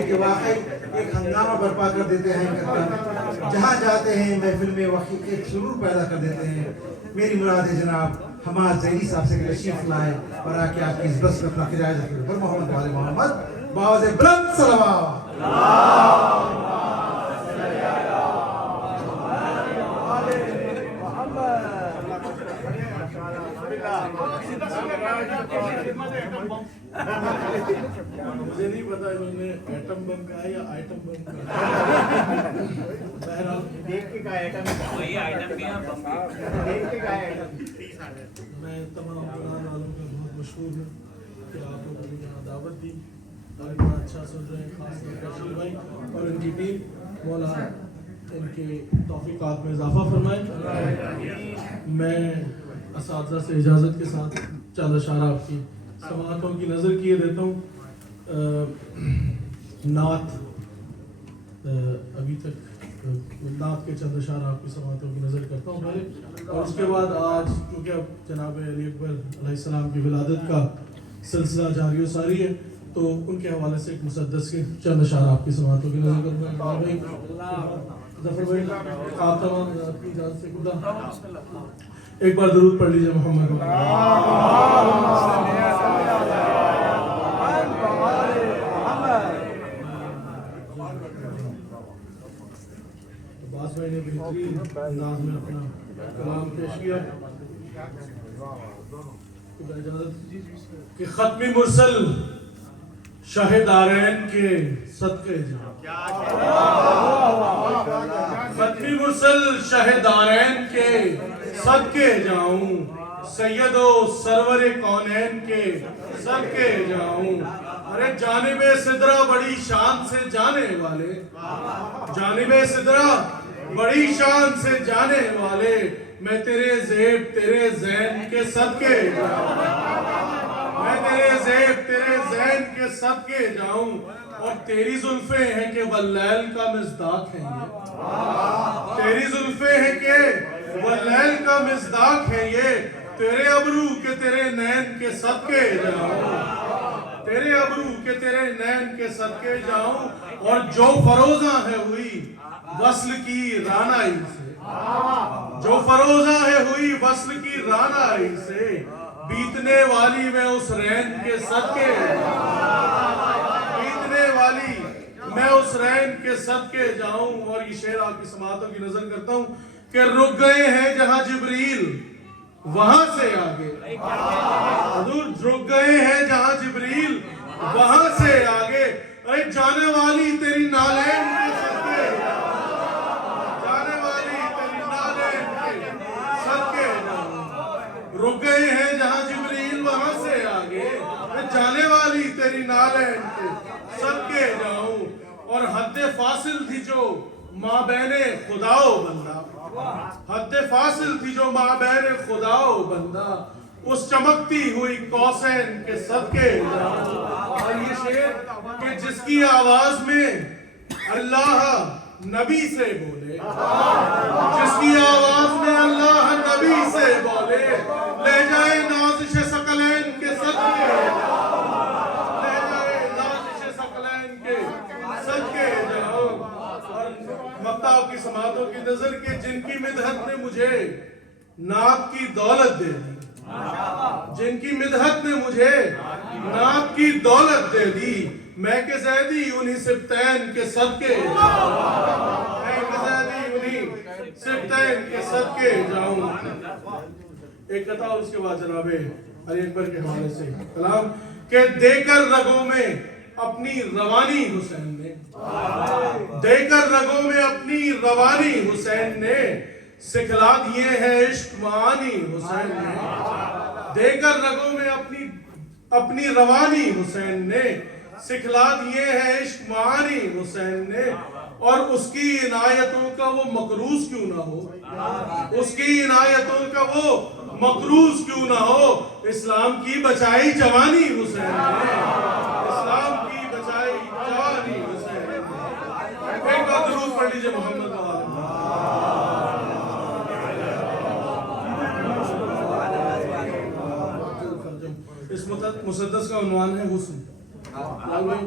ہیں کہ واقعی ایک ہنگامہ برپا کر دیتے ہیں جہاں جاتے ہیں محفل میں واقعی ایک سرور پیدا کر دیتے ہیں. میری مراد ہے جناب حماد زیدی صاحب سے تشریف لائے اور آ کے آپ کی اس بس میں اپنا خراج رکھیں پر محمد والے محمد باوز بلند صلوات. مجھے نہیں پتا انہوں نے ایٹم بم کہا یا آئٹم بم کہا. بہرحال دیکھ کے کہا ایٹم وہی آئٹم بھی ہے بم دیکھ کے کہا ایٹم. میں تمام قرآن والوں کا بہت مشہور ہوں کہ آپ لوگوں نے یہاں دعوت دی اور اتنا اچھا سن رہے ہیں. خاص طور پر رشید بھائی اور ان کی ٹیم مولا ان کے توفیقات میں اضافہ فرمائے. میں اساتذہ سے اجازت کے ساتھ چند اشعار آپ کی سماعتوں کی نظر کیے دیتا ہوں. نعت ابھی تک نعت کے چند اشعار آپ کی سماعتوں کی نظر کرتا ہوں پہلے, اور اس کے بعد آج کیونکہ اب جناب علی اکبر علیہ السلام کی ولادت کا سلسلہ جاری و ساری ہے تو ان کے حوالے سے ایک مسدس کے چند اشعار آپ کی سماعتوں کی نظر کرتا ہوں. ظفر بھائی آپ تمام آپ کی اجازت سے خدا ایک بار درود پڑھ لیجیے محمد. باس بھائی نے بہترین انداز میں اپنا کلام پیش کیا. اجازت کہ ختمی مرسل شاہ دارین کے صدقے جاؤں. ختمی مرسل شاہ دارین کے صدقے جاؤں, سید و سرور کونین کے صدقے جاؤں. ارے جانب سدرہ بڑی شان سے جانے والے, جانب سدرہ بڑی شان سے جانے والے, میں تیرے زیب تیرے زین کے صدقے جاؤں. میں تیرے زیب تیرے زین کے صدقے جاؤں. اور تیری زلفیں ہیں کہ واللیل کا مصداق ہیں یہ, تیری زلفیں ہیں کہ واللیل کا مصداق ہیں یہ, تیرے ابرو کے تیرے نین کے صدقے جاؤں, تیرے ابرو کے تیرے نین کے صدقے جاؤں. اور جو فروزہ ہے ہوئی وصل کی رانائی سے, جو فروزہ ہے ہوئی وصل کی رانائی سے, بیتنے والی میں اس رین کے صدقے جاؤں, بیتنے والی میں اس رین کے صدقے جاؤں. اور یہ شعر آپ کی سماعتوں کی نظر کرتا ہوں کہ رک گئے ہیں جہاں جبریل وہاں سے آگے, حضور رک گئے ہیں جہاں جبریل وہاں سے آگے. اے جانے والی تیری نالین کے صدقے, جانے والی تیری نالین کے صدقے جاؤں. رک گئے ہیں جہاں جبریل وہاں سے آگے, اے جانے والی تیری نالین کے صدقے جاؤں. اور حد فاصل تھی جو مابین خدا و بندہ, حد فاصل تھی جو مابین خدا و بندہ, اس چمکتی ہوئی قوسین کے صدقے جاؤں. اور یہ شعر کہ جس کی آواز میں اللہ نبی سے بولے, جس کی آواز میں اللہ نبی سے بولے, لے جائے نازش ثقلین کے صدقے, لے جائے نازش ثقلین کے صدقے جاؤ. اور مقطع کی سماعتوں کی نظر کے جن کی مدحت نے مجھے نعت کی دولت دے دی, جن کی مدحت نے مجھے نعت کی دولت دے دی, میں کہ زیدی انہی سبتین کے صدقے جاؤں, میں کہ زیدی انہی سبتین کے صدقے جاؤں. ایک قطعہ اور اس کے بعد جناب علی اکبر کے حوالے سے کلام کہ دے کر رگوں میں اپنی روانی حسین نے, دے کر رگوں میں اپنی روانی حسین نے, سکھلا دیے ہیں عشق معانی حسین نے, دے کر رگوں میں اپنی روانی حسین نے, سکھلا دیے ہیں عشق معانی حسین نے. اور اس کی عنایتوں کا وہ مقروض کیوں نہ ہو, اس کی عنایتوں کا وہ مقروض کیوں نہ ہو, اسلام کی بچائی جوانی حسین نے, اسلام کی بچائی جوانی حسین نے. ایک بار درود پڑھ لیجئے محمد اس مسدس کا عنوان ہے حسن. لال بھائی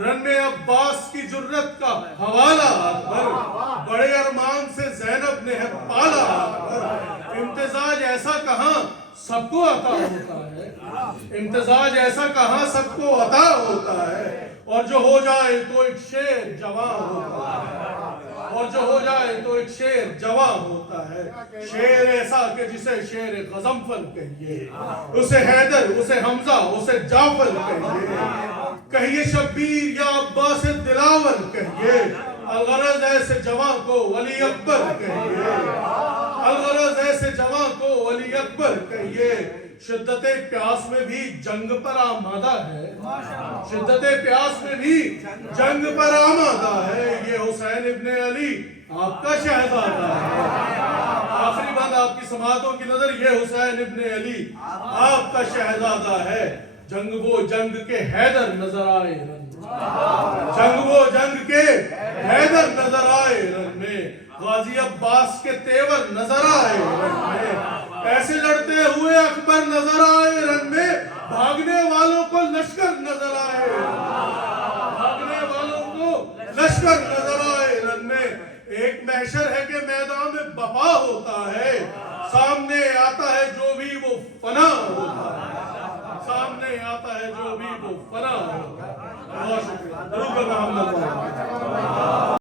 رن میں عباس کی جرت کا حوالہ اکبر، بڑے ارمان سے زینب نے ہے پالا اکبر، امتزاج ایسا کہاں سب کو عطا ہوتا ہے، امتزاج ایسا کہاں سب کو عطا ہوتا ہے، اور جو ہو جائے تو ایک شیر جوان ہوتا ہے، اور جو ہو جائے تو ایک شیر جوان ہوتا ہے، شیر ایسا کہ جسے شیر غضنفر کہیے، اسے حیدر، اسے حمزہ، اسے جعفر کہیے شبیر یا عباس دلاور کہیے، الغرض ایسے جوان کو ولی اکبر کہیے، الغرض ایسے جوان کو ولی اکبر کہیے، شدت پیاس میں بھی جنگ پر آمادہ ہے، شدت پیاس میں بھی جنگ پر آمادہ ہے، یہ حسین ابن علی آپ کا شہزادہ ہے، آخری بند آپ کی سماعتوں کی نظر، یہ حسین ابن علی آپ کا شہزادہ ہے، جنگ وہ جنگ کے حیدر نظر آئے رن میں، جنگ وہ جنگ کے حیدر نظر آئے رن میں، غازی عباس کے تیور نظر آئے رن میں، ایسے لڑتے ہوئے اکبر نظر آئے رن میں، بھاگنے والوں کو لشکر نظر آئے، بھاگنے والوں کو لشکر نظر آئے رن میں، ایک محشر ہے کہ میدان میں بپا ہوتا ہے، سامنے آتا ہے جو بھی وہ فنا ہوتا ہے۔